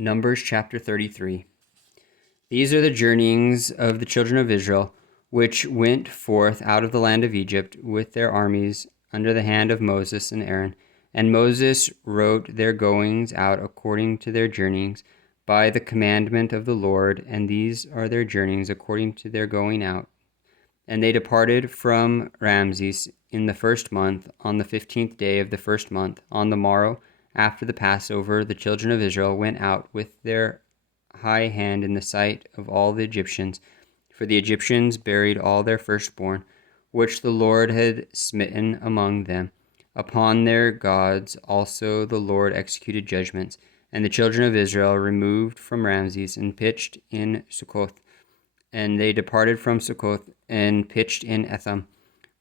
Numbers chapter 33. These are the journeyings of the children of Israel, which went forth out of the land of Egypt with their armies under the hand of Moses and Aaron. And Moses wrote their goings out according to their journeyings by the commandment of the Lord, and these are their journeyings according to their going out. And they departed from Ramses in the first month, on the 15th day of the first month. On the morrow, after the Passover, the children of Israel went out with their high hand in the sight of all the Egyptians, for the Egyptians buried all their firstborn, which the Lord had smitten among them. Upon their gods also the Lord executed judgments. And the children of Israel removed from Ramses and pitched in Succoth. And they departed from Succoth and pitched in Etham,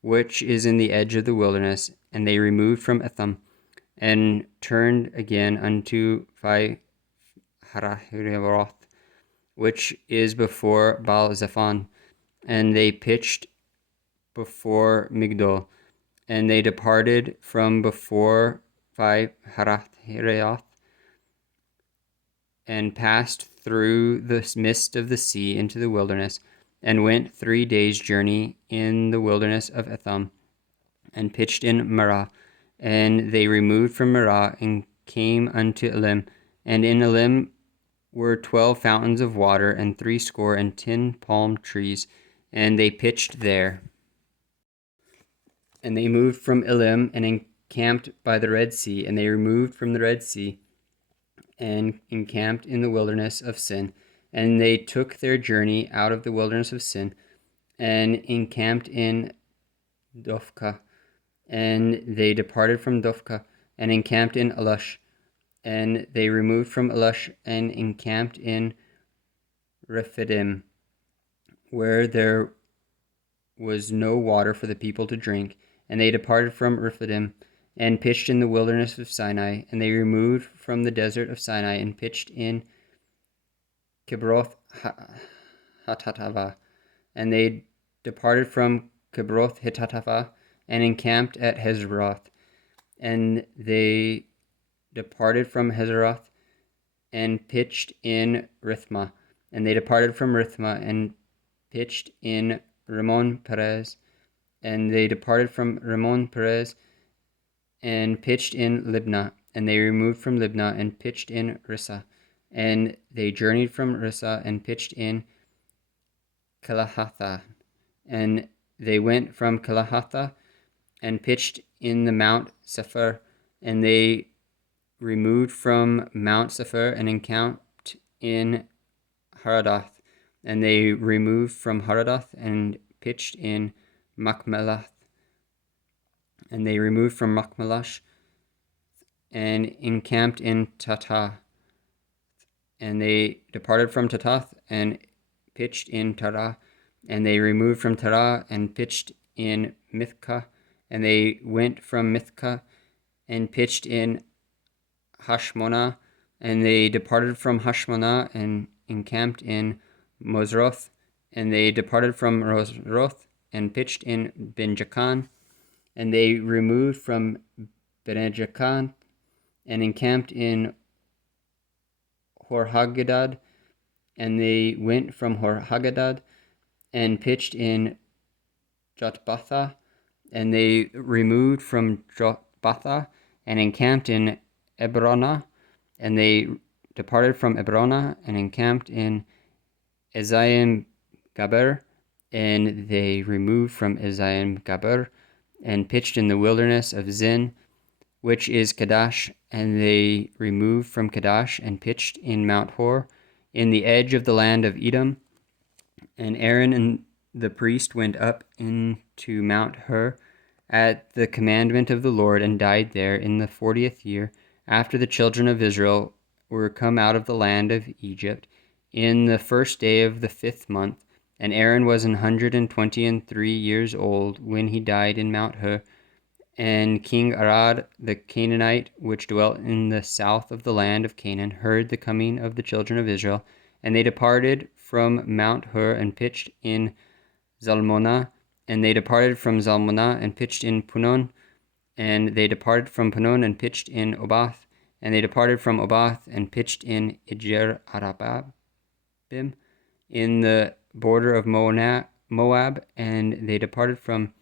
which is in the edge of the wilderness. And they removed from Etham and turned again unto Pi-hahiroth, which is before Baal-zephon. And they pitched before Migdol. And they departed from before Pi-hahiroth and passed through the midst of the sea into the wilderness, and went 3 days' journey in the wilderness of Etham, and pitched in Marah. And they removed from Marah, and came unto Elim. And in Elim were 12 fountains of water, and 70 palm trees, and they pitched there. And they moved from Elim, and encamped by the Red Sea, and they removed from the Red Sea, and encamped in the wilderness of Sin. And they took their journey out of the wilderness of Sin, and encamped in Dophkah. And they departed from Dophkah, and encamped in Alush. And they removed from Alush, and encamped in Rephidim, where there was no water for the people to drink. And they departed from Rephidim, and pitched in the wilderness of Sinai. And they removed from the desert of Sinai, and pitched in Kibroth Hattaavah. And they departed from Kibroth Hattaavah, and encamped at Hazeroth. And they departed from Hazeroth, and pitched in Rithmah. And they departed from Rithmah, and pitched in Ramon Perez. And they departed from Ramon Perez, and pitched in Libnah. And they removed from Libnah, and pitched in Rissah. And they journeyed from Rissah, and pitched in Kelahatha. And they went from Kelahatha, and pitched in the Mount Sephir. And they removed from Mount Sephir, and encamped in Haradath. And they removed from Haradath, and pitched in Machmelath. And they removed from Machmelash, and encamped in Tatah. And they departed from Tatath, and pitched in Tarah. And they removed from Tarah, and pitched in Mithkah. And they went from Mithkah, and pitched in Hashmonah. And they departed from Hashmonah, and encamped in Mosroth. And they departed from Mosroth, and pitched in Benjakan. And they removed from Benjakan, and encamped in Horhaggadad. And they went from Horhaggadad, and pitched in Jotbatha. And they removed from Jotbatha, and encamped in Ebronah. And they departed from Ebronah, and encamped in Ezion Gaber. And they removed from Ezion Gaber, and pitched in the wilderness of Zin, which is Kadesh. And they removed from Kadesh, and pitched in Mount Hor, in the edge of the land of Edom. And Aaron and the priest went up into Mount Hor at the commandment of the Lord, and died there in the 40th year, after the children of Israel were come out of the land of Egypt, in the first day of the 5th month. And Aaron was 123 years old when he died in Mount Hor. And King Arad the Canaanite, which dwelt in the south of the land of Canaan, heard the coming of the children of Israel. And they departed from Mount Hor, and pitched in Zalmonah. And they departed from Zalmonah, and pitched in Punon. And they departed from Punon, and pitched in Obath. And they departed from Obath and pitched in Ijer Arabim, in the border of Moab. And they departed from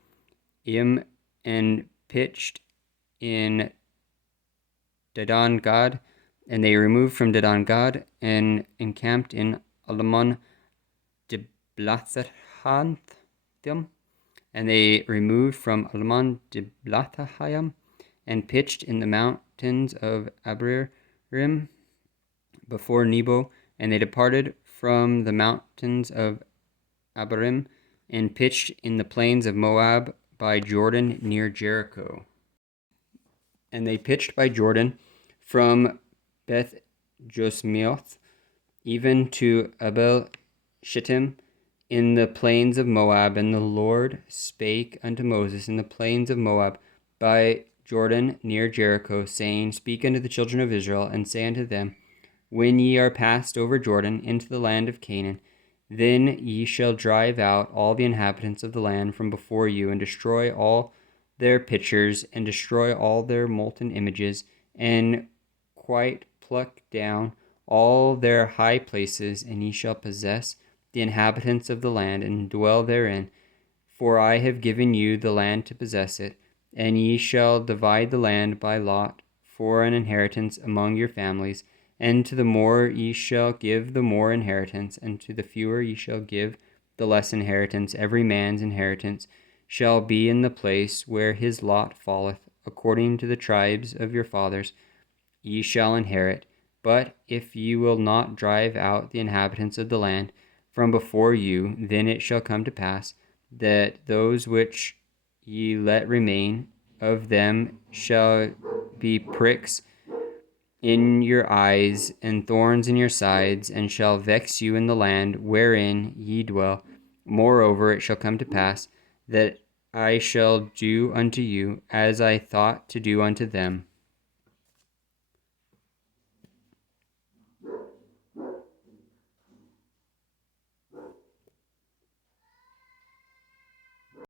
Im and pitched in Dedan Gad. And they removed from Dedan Gad and encamped in Alamon Diblathaim. And they removed from Alamon Diblathaim and pitched in the mountains of Abiram before Nebo. And they departed from the mountains of Abiram and pitched in the plains of Moab by Jordan near Jericho. And they pitched by Jordan from Beth Josmioth even to Abel Shittim in the plains of Moab. And the Lord spake unto Moses in the plains of Moab by Jordan near Jericho, saying, Speak unto the children of Israel, and say unto them, When ye are passed over Jordan into the land of Canaan, then ye shall drive out all the inhabitants of the land from before you, and destroy all their pitchers, and destroy all their molten images, and quite pluck down all their high places, and ye shall possess the inhabitants of the land, and dwell therein. For I have given you the land to possess it, and ye shall divide the land by lot for an inheritance among your families. And to the more ye shall give the more inheritance, and to the fewer ye shall give the less inheritance. Every man's inheritance shall be in the place where his lot falleth, according to the tribes of your fathers ye shall inherit. But if ye will not drive out the inhabitants of the land from before you, then it shall come to pass that those which ye let remain of them shall be pricks in your eyes and thorns in your sides, and shall vex you in the land wherein ye dwell. Moreover, it shall come to pass that I shall do unto you as I thought to do unto them.